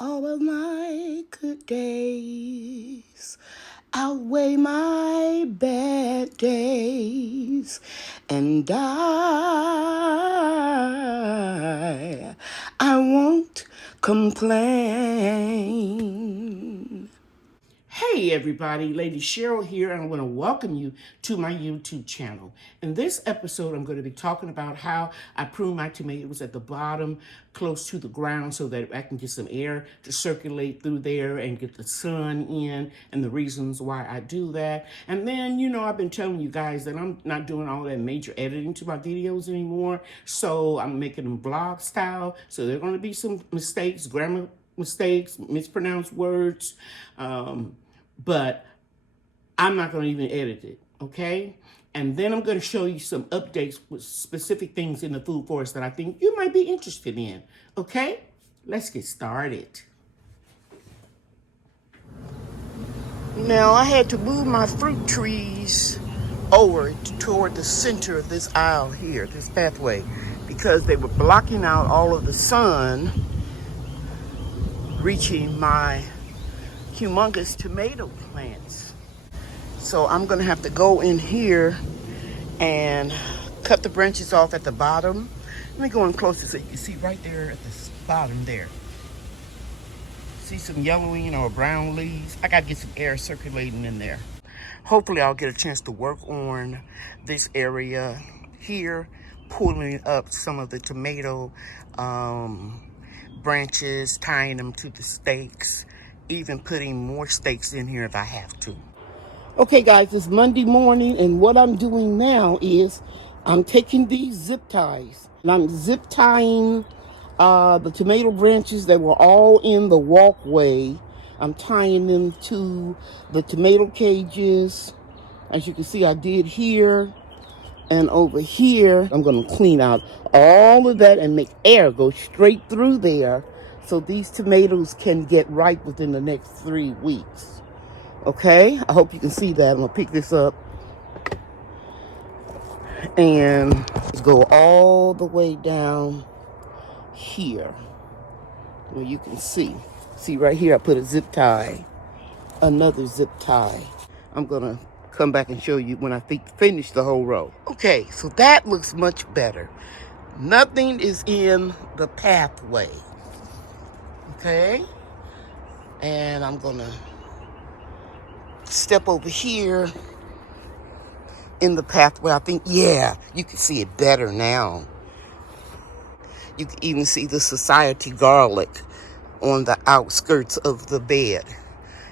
All of my good days outweigh my bad days, and I won't complain. Hey everybody, Lady Cheryl here, and I want to welcome you to my YouTube channel. In this episode, I'm going to be talking about how I prune my tomatoes at the bottom, close to the ground, so that I can get some air to circulate through there and get the sun in, and the reasons why I do that. And then, I've been telling you guys that I'm not doing all that major editing to my videos anymore, so I'm making them blog style, so there are going to be some mistakes, grammar mistakes, mispronounced words, but I'm not going to even edit it, okay? And then I'm going to show you some updates with specific things in the food forest that I think you might be interested in, okay? Let's get started. Now, I had to move my fruit trees over toward the center of this aisle here, this pathway, because they were blocking out all of the sun reaching my humongous tomato plants. So I'm gonna have to go in here and cut the branches off at the bottom. Let me go in closer so you can see right there at the bottom there. See some yellowing or brown leaves? I gotta get some air circulating in there. Hopefully I'll get a chance to work on this area here, pulling up some of the tomato branches, tying them to the stakes, even putting more stakes in here if I have to. Okay guys, it's Monday morning, and what I'm doing now is I'm taking these zip ties and I'm zip tying the tomato branches that were all in the walkway. I'm tying them to the tomato cages. As you can see, I did here and over here. I'm going to clean out all of that and make air go straight through there, so these tomatoes can get ripe within the next 3 weeks. Okay, I hope you can see that. I'm gonna pick this up and go all the way down here where you can see right here I put a zip tie, another zip tie. I'm gonna come back and show you when I finish the whole row. Okay, so that looks much better. Nothing is in the pathway. Okay, and I'm gonna step over here in the pathway. I think, yeah, you can see it better now. You can even see the society garlic on the outskirts of the bed.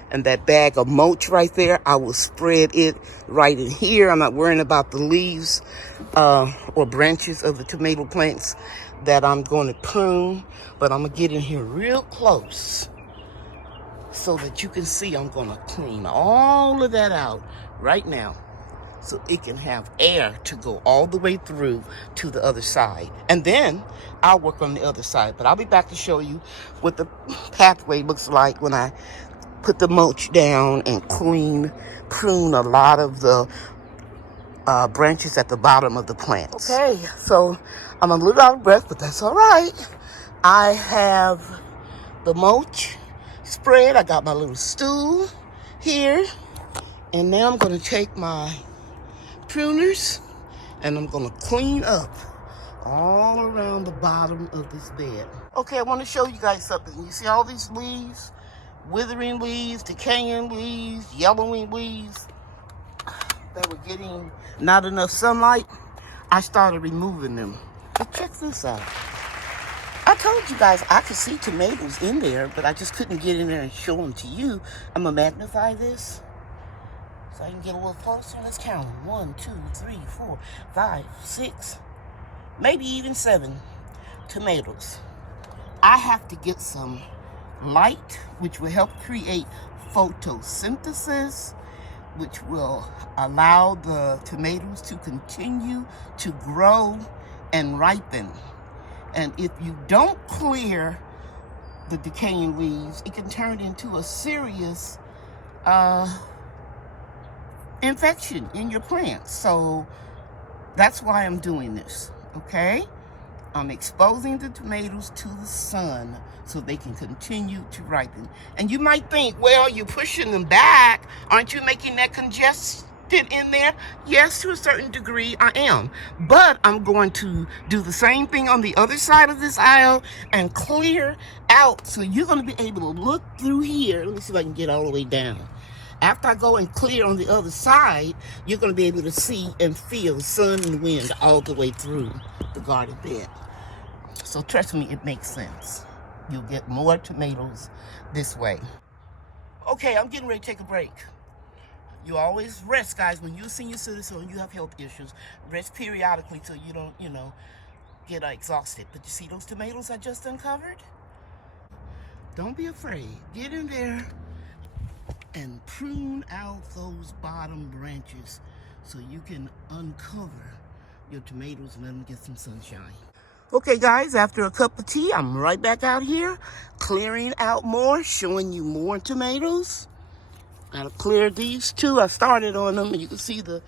And that bag of mulch right there, I will spread it right in here. I'm not worrying about the leaves or branches of the tomato plants that I'm going to prune, but I'm going to get in here real close so that you can see. I'm going to clean all of that out right now so it can have air to go all the way through to the other side. And then I'll work on the other side, but I'll be back to show you what the pathway looks like when I put the mulch down and prune a lot of the branches at the bottom of the plants. Okay, so I'm a little out of breath, but that's all right. I have the mulch spread. I got my little stool here, and now I'm going to take my pruners and I'm going to clean up all around the bottom of this bed. Okay, I want to show you guys something. You see all these leaves? Withering leaves, decaying leaves, yellowing leaves that were getting not enough sunlight. I started removing them. But check this out. I told you guys I could see tomatoes in there, but I just couldn't get in there and show them to you. I'm gonna magnify this so I can get a little closer. Let's count them. 1, 2, 3, 4, 5, 6, maybe even 7 tomatoes. I have to get some light, which will help create photosynthesis, which will allow the tomatoes to continue to grow and ripen. And if you don't clear the decaying leaves, it can turn into a serious infection in your plants. So that's why I'm doing this, okay? I'm exposing the tomatoes to the sun so they can continue to ripen. And you might think, well, you're pushing them back. Aren't you making that congested in there? Yes, to a certain degree, I am. But I'm going to do the same thing on the other side of this aisle and clear out. So you're going to be able to look through here. Let me see if I can get all the way down. After I go and clear on the other side, you're going to be able to see and feel sun and wind all the way through the garden bed. So trust me, it makes sense. You'll get more tomatoes this way. Okay, I'm getting ready to take a break. You always rest, guys. When you're a senior citizen and you have health issues, rest periodically so you don't, get exhausted. But you see those tomatoes I just uncovered? Don't be afraid. Get in there and prune out those bottom branches so you can uncover your tomatoes and let them get some sunshine. Okay, guys, after a cup of tea, I'm right back out here clearing out more, showing you more tomatoes. I'll clear these two. I started on them, and you can see the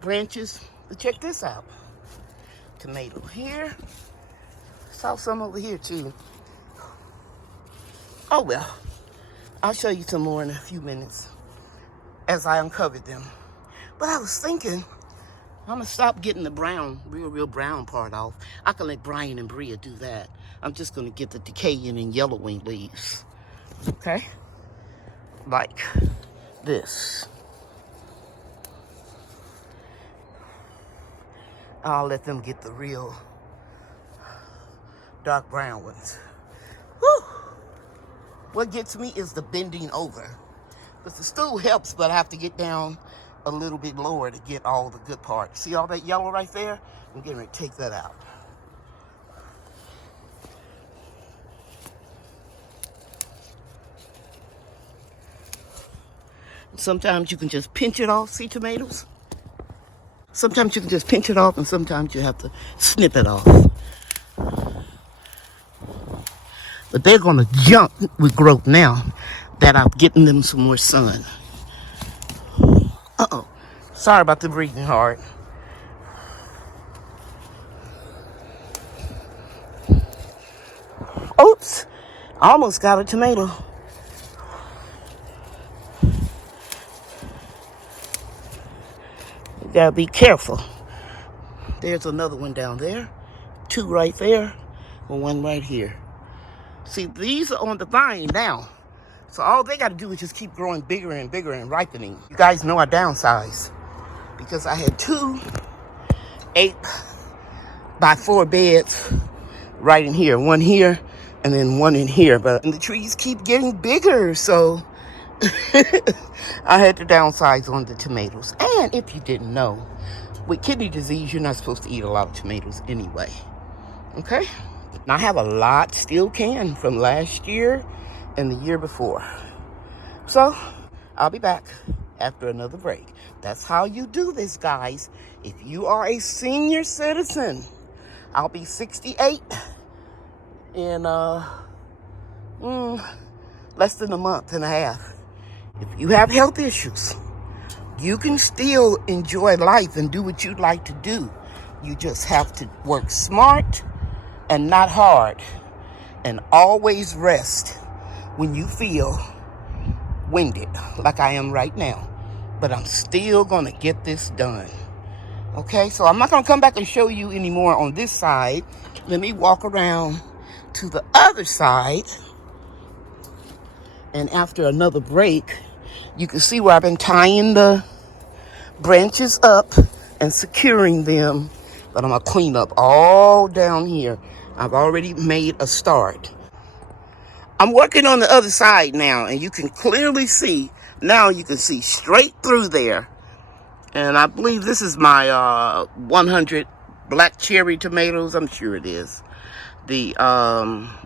branches. But check this out. Tomato here. Saw some over here, too. Oh, well. I'll show you some more in a few minutes as I uncovered them. But I was thinking, I'm going to stop getting the brown, real brown part off. I can let Brian and Bria do that. I'm just going to get the decaying and yellowing leaves. Okay? Like this. I'll let them get the real dark brown ones. Whew! What gets me is the bending over. Because the stool helps, but I have to get down a little bit lower to get all the good parts. See all that yellow right there? I'm getting ready to take that out. Sometimes you can just pinch it off. See tomatoes? Sometimes you can just pinch it off, and sometimes you have to snip it off. But they're going to jump with growth now that I'm getting them some more sun. Uh-oh. Sorry about the breathing hard. Oops. I almost got a tomato. You gotta be careful. There's another one down there. Two right there. And one right here. See, these are on the vine now. So all they gotta do is just keep growing bigger and bigger and ripening. You guys know I downsized. Because I had 2 8x4 beds right in here. One here and then one in here. But the trees keep getting bigger, so I had to downsize on the tomatoes. And if you didn't know, with kidney disease, you're not supposed to eat a lot of tomatoes anyway. Okay? Now I have a lot still canned from last year and the year before. So I'll be back after another break. That's how you do this, guys. If you are a senior citizen, I'll be 68 in less than a month and a half. If you have health issues, you can still enjoy life and do what you'd like to do. You just have to work smart and not hard, and always rest when you feel winded, like I am right now. But I'm still gonna get this done. Okay, so I'm not gonna come back and show you anymore on this side. Let me walk around to the other side. And after another break, you can see where I've been tying the branches up and securing them. But I'm gonna clean up all down here. I've already made a start. I'm working on the other side now, and you can clearly see, now you can see straight through there. And I believe this is my 100 black cherry tomatoes. I'm sure it is. The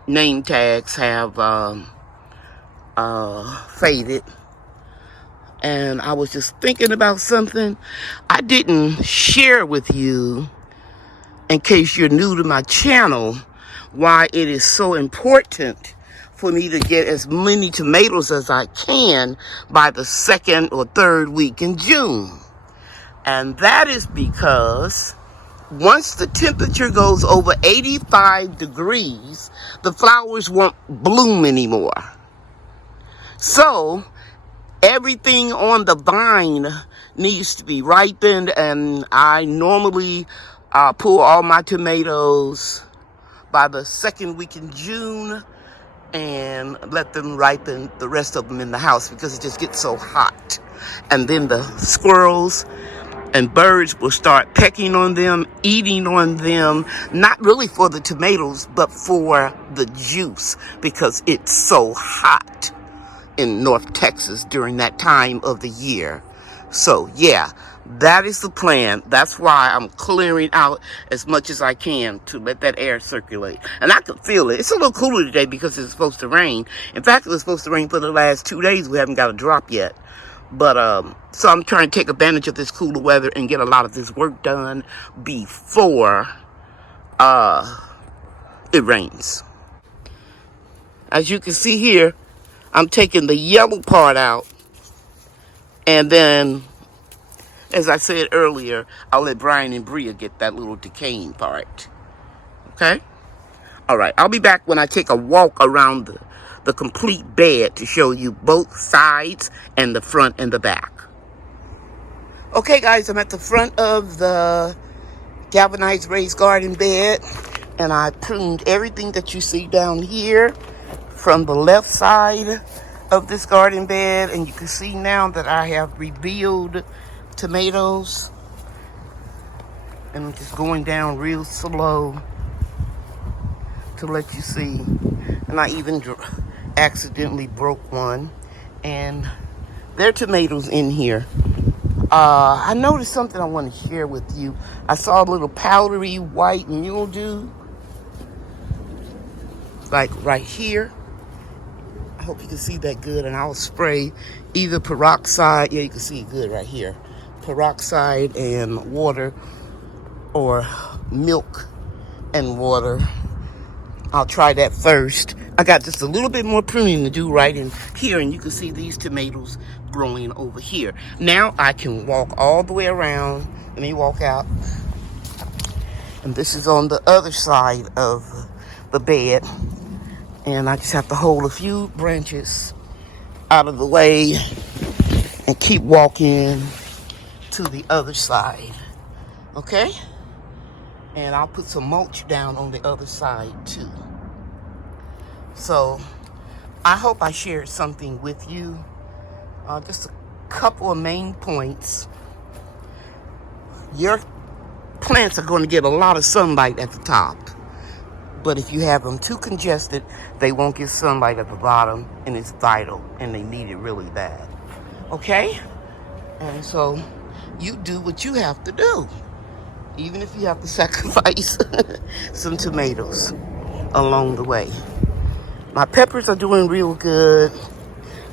name tags have faded. And I was just thinking about something I didn't share with you, in case you're new to my channel, why it is so important for me to get as many tomatoes as I can by the 2nd or 3rd week in June. And that is because once the temperature goes over 85 degrees, the flowers won't bloom anymore. So everything on the vine needs to be ripened, and I normally pull all my tomatoes by the second week in June and let them ripen, the rest of them in the house, because it just gets so hot. And then the squirrels and birds will start pecking on them, eating on them, not really for the tomatoes, but for the juice, because it's so hot in North Texas during that time of the year. So yeah, that is the plan. That's why I'm clearing out as much as I can to let that air circulate. And I can feel it. It's a little cooler today because it's supposed to rain. In fact, it was supposed to rain for the last 2 days. We haven't got a drop yet. But so I'm trying to take advantage of this cooler weather and get a lot of this work done before it rains. As you can see here, I'm taking the yellow part out, and then, as I said earlier, I'll let Brian and Bria get that little decaying part. Okay? All right, I'll be back when I take a walk around the complete bed to show you both sides and the front and the back. Okay, guys, I'm at the front of the galvanized raised garden bed, and I pruned everything that you see down here from the left side of this garden bed, and you can see now that I have revealed tomatoes, and I'm just going down real slow to let you see. And I even accidentally broke one, and there are tomatoes in here. I noticed something I want to share with you. I saw a little powdery white mildew, like right here. I hope you can see that good, and I'll spray either peroxide, yeah, you can see it good right here, peroxide and water, or milk and water. I'll try that first. I got just a little bit more pruning to do right in here, and you can see these tomatoes growing over here. Now I can walk all the way around. Let me walk out. And this is on the other side of the bed. And I just have to hold a few branches out of the way and keep walking to the other side. Okay? And I'll put some mulch down on the other side too. So I hope I shared something with you. Just a couple of main points. Your plants are going to get a lot of sunlight at the top. But if you have them too congested, they won't get sunlight at the bottom, and it's vital, and they need it really bad. Okay? And so you do what you have to do, even if you have to sacrifice some tomatoes along the way. My peppers are doing real good.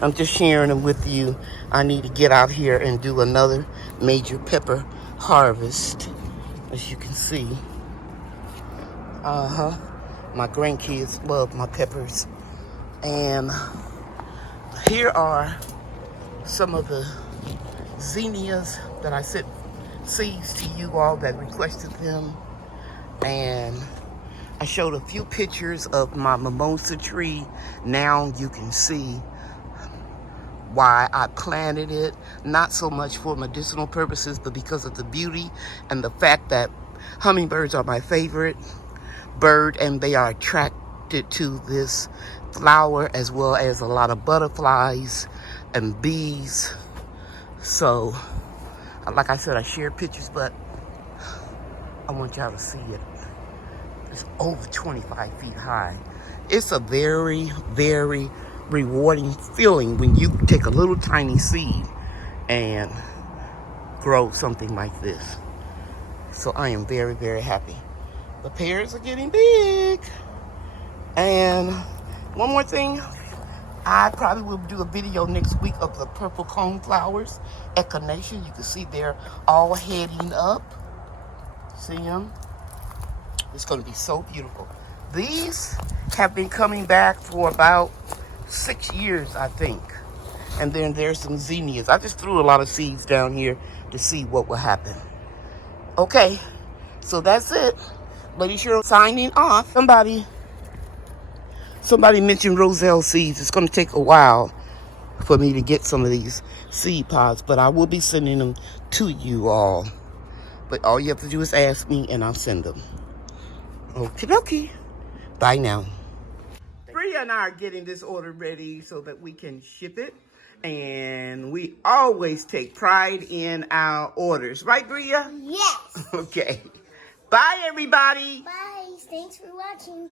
I'm just sharing them with you. I need to get out here and do another major pepper harvest, as you can see. My grandkids love my peppers. And here are some of the zinnias that I sent seeds to you all that requested them. And I showed a few pictures of my mimosa tree. Now you can see why I planted it. Not so much for medicinal purposes, but because of the beauty and the fact that hummingbirds are my favorite bird, and they are attracted to this flower, as well as a lot of butterflies and bees. So, like I said, I share pictures, but I want y'all to see it. It's over 25 feet high. It's a very, very rewarding feeling when you take a little tiny seed and grow something like this. So I am very, very happy. The pears are getting big. And one more thing, I probably will do a video next week of the purple cone flowers, echinacea. You can see they're all heading up. See them? It's going to be so beautiful. These have been coming back for about 6 years, I think. And then there's some zinnias. I just threw a lot of seeds down here to see what will happen. Okay. So that's it. Lady Cheryl signing off. Somebody mentioned roselle seeds. It's going to take a while for me to get some of these seed pods, but I will be sending them to you all. But all you have to do is ask me and I'll send them. Okie dokie. Bye now. Bria and I are getting this order ready so that we can ship it. And we always take pride in our orders. Right, Bria? Yes. Okay. Bye, everybody. Bye. Thanks for watching.